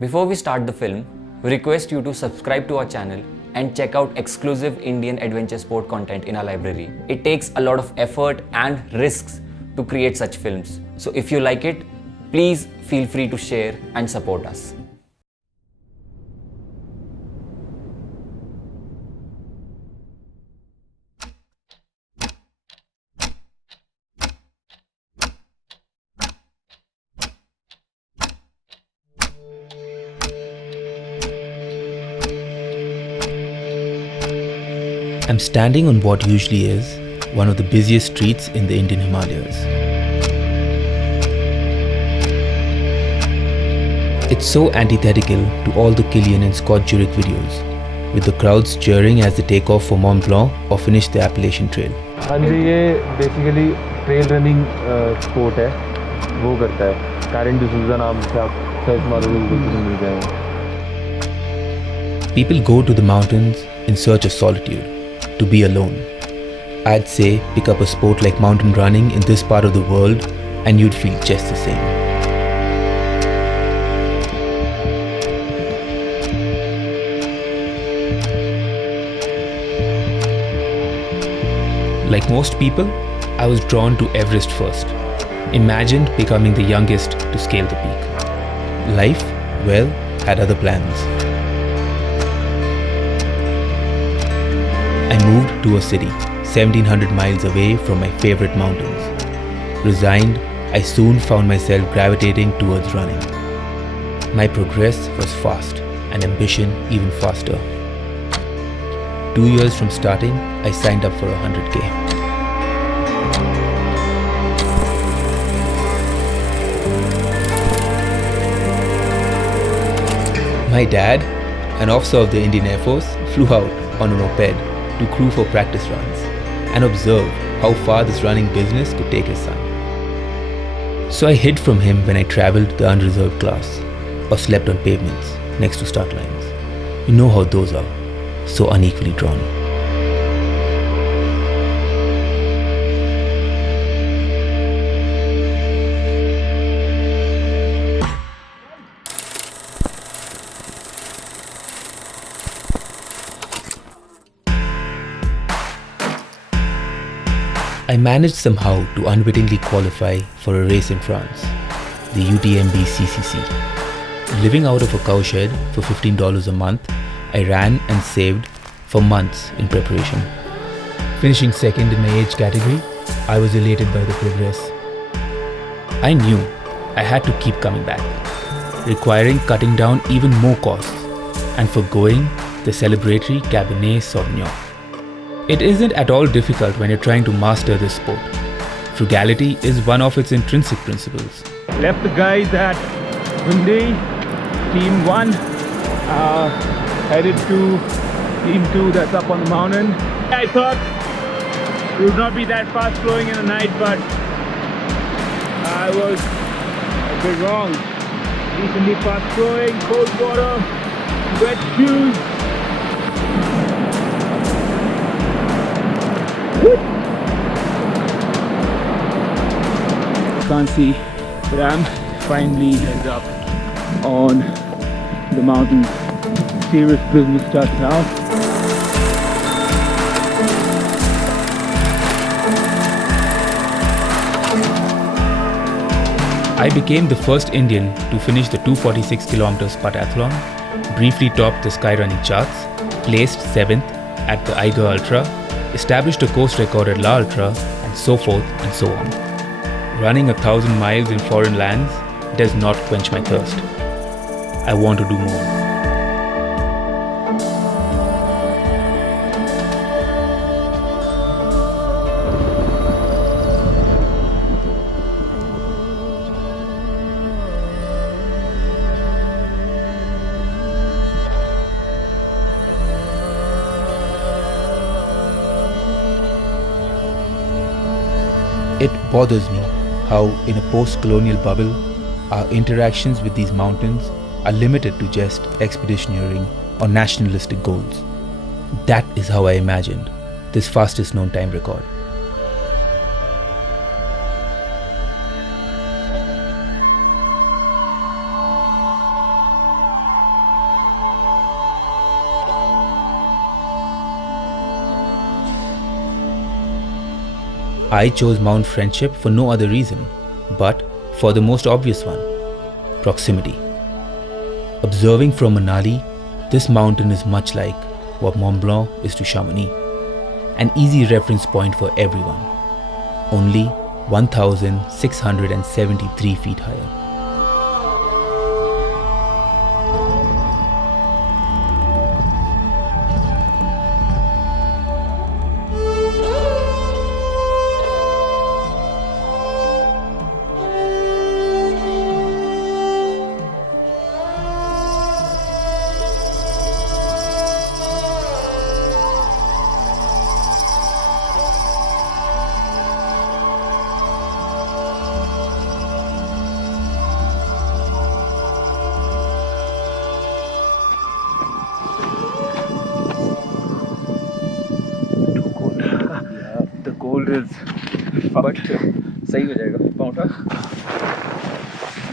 Before we start the film, we request you to subscribe to our channel and check out exclusive Indian adventure sport content in our library. It takes a lot of effort and risks to create such films. So if you like it, please feel free to share and support us. I'm standing on what usually is one of the busiest streets in the Indian Himalayas. It's so antithetical to all the Kieren and Scott Jurek videos, with the crowds cheering as they take off for Mont Blanc or finish the Appalachian Trail. हाँ जी, ये basically trail running sport है, वो करता है। Kieren Dsouza नाम से आप search मारोगे तो मिल जाएगा। People go to the mountains in search of solitude, to be alone. I'd say pick up a sport like mountain running in this part of the world and you'd feel just the same. Like most people, I was drawn to Everest first. Imagined becoming the youngest to scale the peak. Life, well, had other plans. I moved to a city 1700 miles away from my favorite mountains. Resigned, I soon found myself gravitating towards running. My progress was fast and ambition even faster. 2 years from starting, I signed up for 100k. My dad, an officer of the Indian Air Force, flew out on a moped to crew for practice runs and observe how far this running business could take his son. So I hid from him when I travelled the unreserved class or slept on pavements next to start lines. You know how those are, so unequally drawn. I managed somehow to unwittingly qualify for a race in France, the UTMB CCC. Living out of a cowshed for $15 a month, I ran and saved for months in preparation. Finishing second in my age category, I was elated by the progress. I knew I had to keep coming back, requiring cutting down even more costs and forgoing the celebratory Cabernet Sauvignon. It isn't at all difficult when you're trying to master this sport. Frugality is one of its intrinsic principles. Left the guys at Hyundai, Team 1, headed to Team 2 that's up on the mountain. I thought it would not be that fast flowing in the night, but I was a bit wrong. Decently fast flowing, cold water, wet shoes. Can't see, but I'm finally heads up on the mountain. Serious business starts now. I became the first Indian to finish the 246 km Spartathlon, briefly topped the skyrunning charts, placed 7th at the Eiger Ultra, established a course record at La Ultra, and so forth and so on. Running 1,000 miles in foreign lands does not quench my thirst. I want to do more. It bothers me how, in a post-colonial bubble, our interactions with these mountains are limited to just expeditioneering or nationalistic goals. That is how I imagined this fastest known time record. I chose Mount Friendship for no other reason, but for the most obvious one: proximity. Observing from Manali, this mountain is much like what Mont Blanc is to Chamonix, an easy reference point for everyone, only 1,673 feet higher. The cold is fucked. सही हो जाएगा पाउंडा.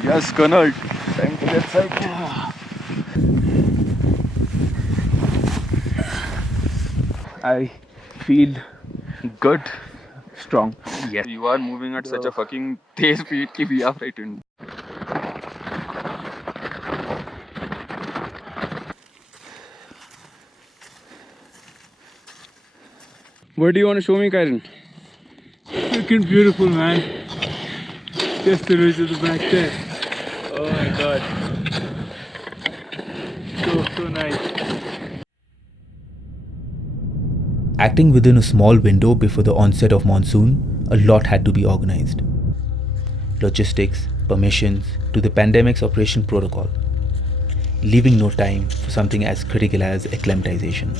Yes, Colonel. Time to get set. I feel good, strong. Yes. You are moving at such a fucking pace speed कि we are frightened. What do you want to show me, Kieren? Looking beautiful, man. Just the ridge of the back there. Oh my god. So nice. Acting within a small window before the onset of monsoon, a lot had to be organized. Logistics, permissions, to the pandemic's operation protocol. Leaving no time for something as critical as acclimatization.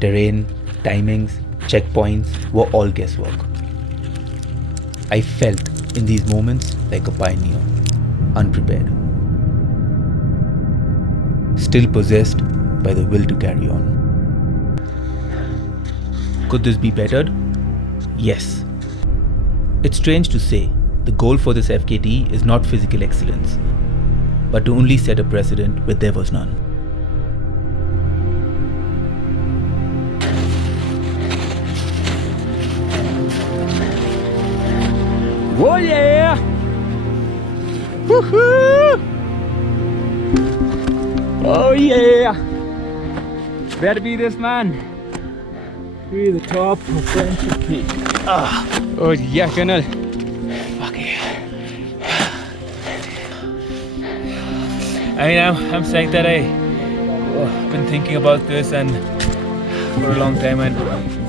Terrain, timings, checkpoints were all guesswork. I felt in these moments like a pioneer, unprepared, still possessed by the will to carry on. Could this be bettered? Yes. It's strange to say, the goal for this FKT is not physical excellence, but to only set a precedent where there was none. Oh yeah! Woohoo! Oh yeah! Better be this, man. We're the top of Friendship Peak. Oh yeah, Colonel. Fuck yeah. I mean, I'm saying that I've been thinking about this and for a long time, and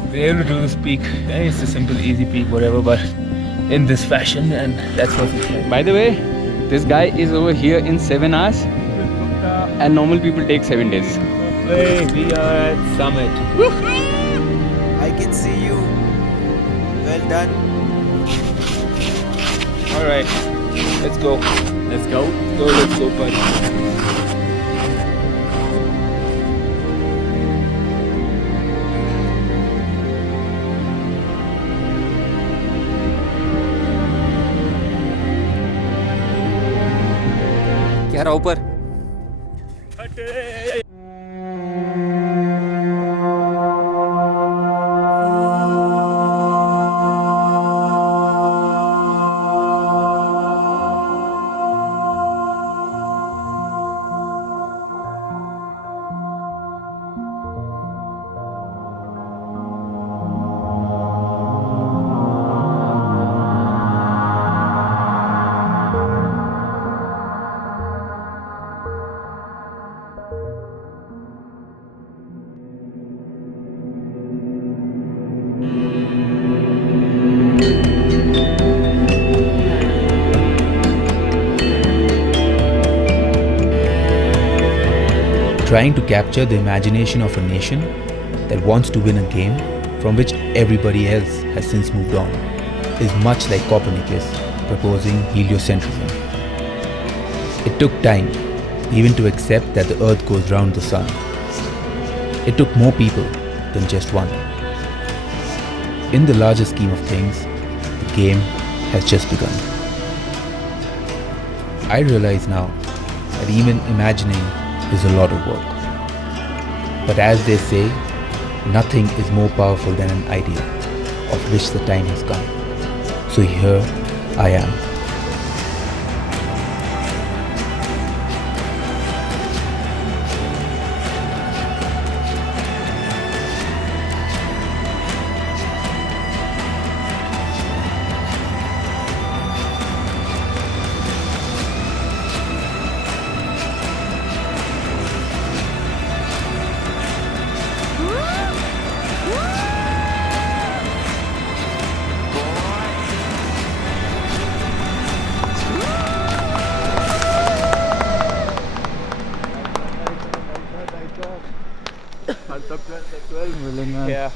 we're able to do this peak. It's a simple, easy peak, whatever, but in this fashion, and that's what it's like. By the way, this guy is over here in 7 hours, and normal people take 7 days. Hey, we are at summit. I can see you. Well done. All right, let's go. Let's go. Let's go, buddy. क्या रहा ऊपर? Trying to capture the imagination of a nation that wants to win a game from which everybody else has since moved on is much like Copernicus proposing heliocentrism. It took time even to accept that the Earth goes round the Sun. It took more people than just one. In the larger scheme of things, the game has just begun. I realize now that even imagining is a lot of work. But as they say, nothing is more powerful than an idea of which the time has come. So here I am. Yeah.